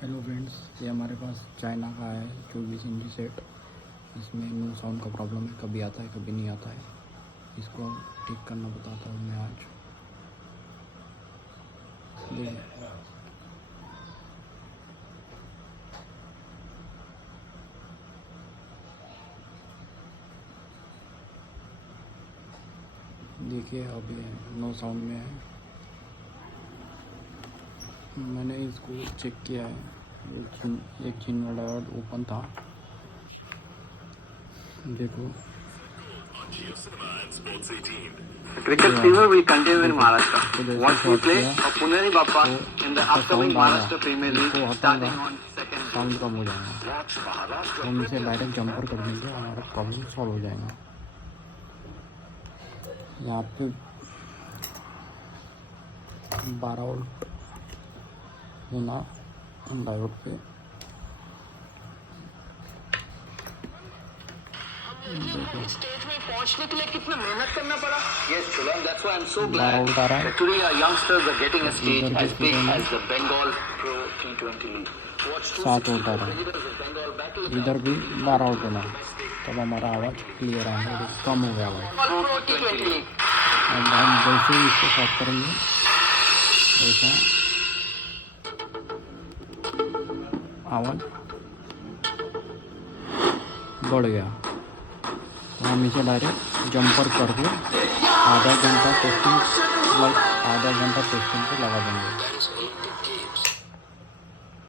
Hello friends, ये हमारे पास China का है 24 इंची सेट। इसमें नो साउंड का प्रॉब्लम है, कभी आता है कभी नहीं आता है। इसको ठीक करना बताता हूँ मैं आज। देखिए अभी नो साउंड में है। मैंने इसको चेक किया है, एक चिन वाला ओपन था। देखो Cricket fever will continue in Maharashtra once we play a Puneri Bappa in the upcoming Maharashtra Premier League starting on 2nd sound कम हो जाएगा, तो हम इसे डायरेक्ट जंपर कर देंगे, हमारा प्रॉब्लम सॉल्व हो जाएगा। यहाँ पे 12 वोल्ट होना डायोड पे। स्टेज में पहुंचने के लिए कितना मेहनत करना पड़ा। Yes, Chulam, that's why I'm so glad that today our youngsters are getting a stage as big as the Bengal Pro T20 League. 7 volt आ रहा है, इधर भी 12 वोल्ट होना, तब हमारा आवाज़ क्लियर आएगा। कम हो गया आवाज़। अब हम जैसे ही इसको शॉर्ट करेंगे ऐसा आवाज़ बढ़ गया, तो हम इसे डायरेक्ट जंपर करके आधा घंटा टेस्टिंग पे लगा देंगे।